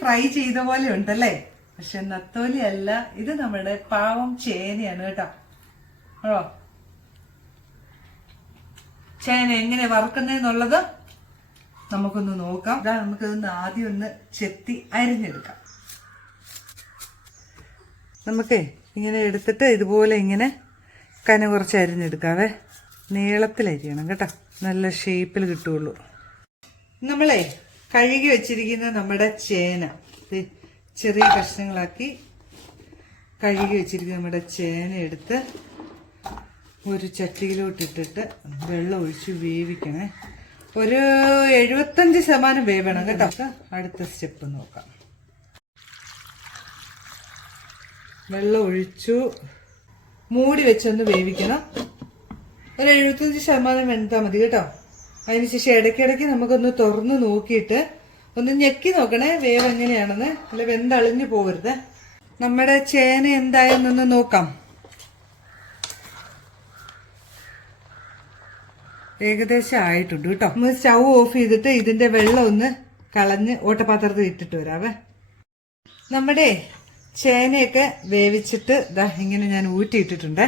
Fry ചെയ്ത പോലെ ഉണ്ടല്ലേ? പക്ഷെ നത്തോലി അല്ല ഇത് നമ്മുടെ പാവം ചേനയാണ് കേട്ടോ. ആണോ? ചേന എങ്ങനെ വറുക്കുന്നതെന്നുള്ളത് നമുക്കൊന്ന് നോക്കാം. ഇതാ നമുക്കിതൊന്ന് ആദ്യം ഒന്ന് ചെത്തി അരിഞ്ഞെടുക്കാം. നമുക്ക് ഇങ്ങനെ എടുത്തിട്ട് ഇതുപോലെ ഇങ്ങനെ കന കുറച്ച് അരിഞ്ഞെടുക്കാവേ. നീളത്തിൽ അരിയണം കേട്ടോ. നല്ല ഷേപ്പിൽ കിട്ടുള്ളൂ നമ്മളെ കഴുകി വെച്ചിരിക്കുന്ന നമ്മുടെ ചേന. ചെറിയ കഷ്ണങ്ങളാക്കി കഴുകി വെച്ചിരിക്കുന്ന നമ്മുടെ ചേന എടുത്ത് ഒരു ചട്ടിയിലോട്ട് ഇട്ടിട്ട് വെള്ളം ഒഴിച്ച് വേവിക്കണേ. ഒരു എഴുപത്തഞ്ച് ശതമാനം വേവണം കേട്ടോ. അടുത്ത സ്റ്റെപ്പ് നോക്കാം. വെള്ളം ഒഴിച്ചു. മൂടി വെച്ചൊന്ന് വേവിക്കണം. ഒരു എഴുപത്തഞ്ച് ശതമാനം വെന്താൽ മതി കേട്ടോ. അതിനുശേഷം ഇടയ്ക്കിടയ്ക്ക് നമുക്കൊന്ന് തുറന്ന് നോക്കിയിട്ട് ഒന്ന് ഞെക്കി നോക്കണേ വേവ് എങ്ങനെയാണെന്ന്. അല്ല വെന്തളിഞ്ഞു പോകരുത് നമ്മുടെ ചേന എന്തായെന്നൊന്ന് നോക്കാം. ഏകദേശം ആയിട്ടുണ്ട് കേട്ടോ. നമ്മൾ സ്റ്റൗ ഓഫ് ചെയ്തിട്ട് ഇതിന്റെ വെള്ളം ഒന്ന് കളഞ്ഞ് ഓട്ടപാത്രത്തിൽ ഇട്ടിട്ട് വരാവേ. നമ്മുടെ ചേനയൊക്കെ വേവിച്ചിട്ട് ഇതാ ഇങ്ങനെ ഞാൻ ഊറ്റിയിട്ടിട്ടുണ്ട്.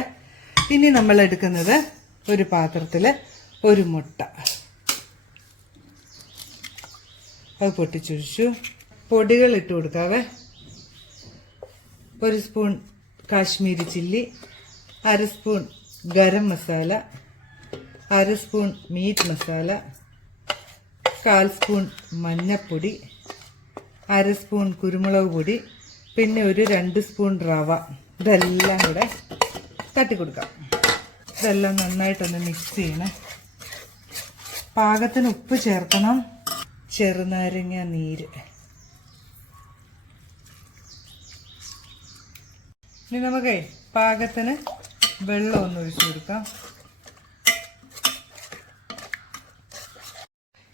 ഇനി നമ്മൾ എടുക്കുന്നത് ഒരു പാത്രത്തിൽ ഒരു മുട്ട. അത് പൊട്ടിച്ചൊഴിച്ചു പൊടികൾ ഇട്ട് കൊടുക്കാവേ. ഒരു സ്പൂൺ കാശ്മീരി ചില്ലി അര സ്പൂൺ ഗരം മസാല അര സ്പൂൺ മീറ്റ് മസാല കാൽ സ്പൂൺ മഞ്ഞപ്പൊടി അര സ്പൂൺ കുരുമുളക് പൊടി പിന്നെ ഒരു രണ്ട് സ്പൂൺ റവ. ഇതെല്ലാം കൂടെ തട്ടി കൊടുക്കാം. ഇതെല്ലാം നന്നായിട്ടൊന്ന് മിക്സ് ചെയ്യണം. പാകത്തിന് ഉപ്പ് ചേർക്കണം. ചെറുനാരങ്ങ നീര്. ഇനി നമുക്ക് പാകത്തിന് വെള്ളം ഒന്ന് ഒഴിച്ചു കൊടുക്കാം.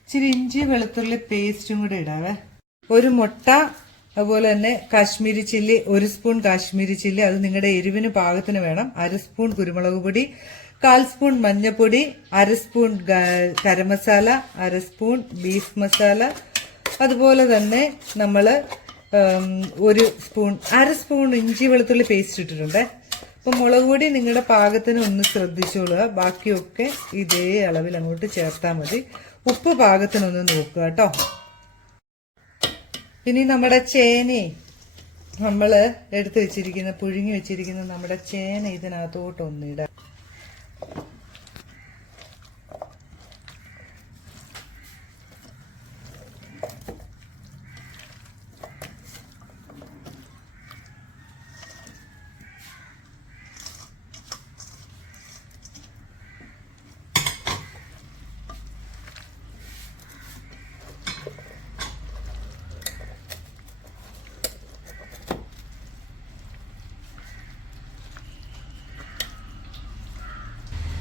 ഇച്ചിരി ഇഞ്ചി വെളുത്തുള്ളി പേസ്റ്റും കൂടെ ഇടാവേ. ഒരു മുട്ട അതുപോലെ തന്നെ കാശ്മീരി ചില്ലി ഒരു സ്പൂൺ കാശ്മീരി ചില്ലി അത് നിങ്ങളുടെ എരിവിന് പാകത്തിന് വേണം. അര സ്പൂൺ കുരുമുളക് പൊടി കാൽ സ്പൂൺ മഞ്ഞപ്പൊടി അര സ്പൂൺ ഗരം മസാല അര സ്പൂൺ ബീഫ് മസാല. അതുപോലെ തന്നെ നമ്മൾ ഒരു സ്പൂൺ അര സ്പൂൺ ഇഞ്ചി വെളുത്തുള്ളി പേസ്റ്റ് ഇട്ടിട്ടുണ്ട്. അപ്പം മുളക് പൊടി നിങ്ങളുടെ പാകത്തിന് ഒന്ന് ശ്രദ്ധിച്ചോളുക. ബാക്കിയൊക്കെ ഇതേ അളവിൽ അങ്ങോട്ട് ചേർത്താൽ മതി. ഉപ്പ് പാകത്തിനൊന്ന് നോക്കുക കേട്ടോ. ഇനി നമ്മുടെ ചേനയെ നമ്മൾ എടുത്തു വെച്ചിരിക്കുന്ന പുഴുങ്ങി വെച്ചിരിക്കുന്ന നമ്മുടെ ചേന ഇതിനകത്തോട്ട്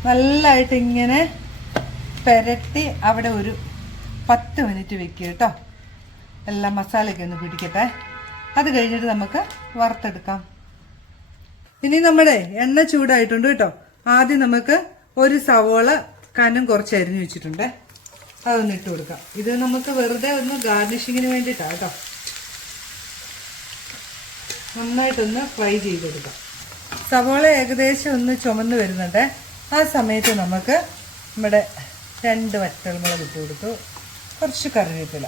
നല്ലതായിട്ട് ഇങ്ങനെ പെരട്ടി അവിടെ ഒരു പത്ത് മിനിറ്റ് വെക്കുക കേട്ടോ. എല്ലാം മസാലയൊക്കെ ഒന്ന് പിടിക്കട്ടെ. അത് കഴിഞ്ഞിട്ട് നമുക്ക് വറുത്തെടുക്കാം. ഇനി നമ്മുടെ എണ്ണ ചൂടായിട്ടുണ്ട് കേട്ടോ. ആദ്യം നമുക്ക് ഒരു സവോള കനം കുറച്ച് അരിഞ്ഞു വെച്ചിട്ടുണ്ട്. അതൊന്ന് ഇട്ട് കൊടുക്കാം. ഇത് നമുക്ക് വെറുതെ ഒന്ന് ഗാർണിഷിങ്ങിന് വേണ്ടിയിട്ടാണ് കേട്ടോ. നന്നായിട്ടൊന്ന് ഫ്രൈ ചെയ്ത് ചെയ്തെടുക്കാം. സവോള ഏകദേശം ഒന്ന് ചുമന്ന് വരുന്നുണ്ട്. ആ സമയത്ത് നമുക്ക് നമ്മുടെ രണ്ട് വറ്റൽമുളക് ഇട്ട് കൊടുത്തു. കുറച്ച് കറിവേപ്പില.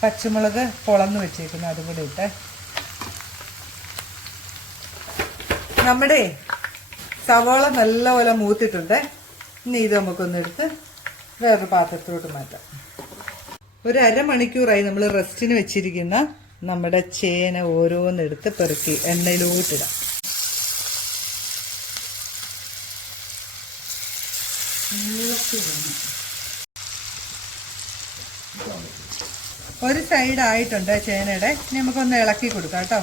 പച്ചമുളക് പൊളന്ന് വെച്ചേക്കുന്നു അതുകൂടെ ഇട്ട്. നമ്മുടെ സവോള നല്ലപോലെ മൂത്തിട്ടുണ്ട്. ഇനി ഇത് നമുക്കൊന്നെടുത്ത് വേറൊരു പാത്രത്തിലോട്ട് മാറ്റാം. ഒരു അരമണിക്കൂറായി നമ്മൾ റെസ്റ്റിന് വെച്ചിരിക്കുന്ന നമ്മുടെ ചേന ഓരോന്നെടുത്ത് പെറുക്കി എണ്ണയിലോട്ടിടാം ഒരു സൈഡ് ആയിട്ടുണ്ട് ചേനയുടെ. ഇനി നമുക്കൊന്ന് ഇളക്കി കൊടുക്കാം കേട്ടോ.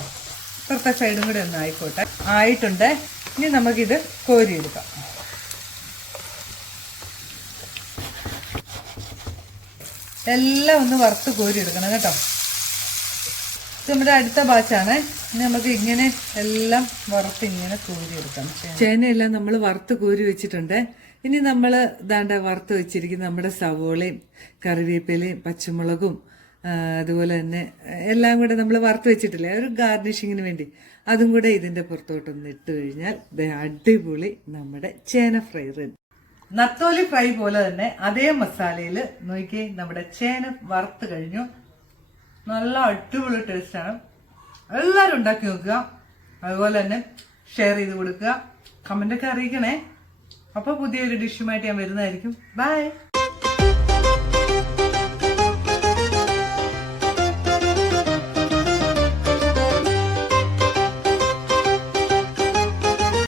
ഇപ്പുറത്തെ സൈഡും കൂടെ ഒന്ന് ആയിക്കോട്ടെ. ആയിട്ടുണ്ട്. ഇനി നമുക്കിത് കോരിയെടുക്കാം. എല്ലാം ഒന്ന് വറുത്ത് കോരി എടുക്കണം കേട്ടോ. നമ്മുടെ അടുത്ത ബാച്ചാണ് ഇനി നമുക്ക് ഇങ്ങനെ എല്ലാം വറുത്ത് ഇങ്ങനെ കോരി എടുക്കാം ചേനയെല്ലാം നമ്മൾ വറുത്ത് കോരി വെച്ചിട്ടുണ്ട്. ഇനി നമ്മൾ ദാണ്ട വറുത്ത് വെച്ചിരിക്കുന്ന നമ്മുടെ സവോളയും കറിവേപ്പിലയും പച്ചമുളകും അതുപോലെ തന്നെ എല്ലാം കൂടെ നമ്മൾ വറുത്ത് വെച്ചിട്ടില്ലേ? ഒരു ഗാർണിഷിങ്ങിന് വേണ്ടി. അതും കൂടെ ഇതിന്റെ പുറത്തോട്ടൊന്ന് ഇട്ട് കഴിഞ്ഞാൽ അടിപൊളി നമ്മുടെ ചേന ഫ്രൈ റെഡി. നത്തോലി ഫ്രൈ പോലെ തന്നെ അതേ മസാലയിൽ നോക്കി നമ്മുടെ ചേന വറുത്ത് കഴിഞ്ഞു. നല്ല അടിപൊളി ടേസ്റ്റാണ് എല്ലാവരും ഉണ്ടാക്കി നോക്കുക. അതുപോലെ തന്നെ ഷെയർ ചെയ്ത് കൊടുക്കുക. കമന്റൊക്കെ അറിയിക്കണേ. അപ്പോൾ പുതിയൊരു ഡിഷുമായിട്ട് ഞാൻ വരുന്നതായിരിക്കും. ബൈ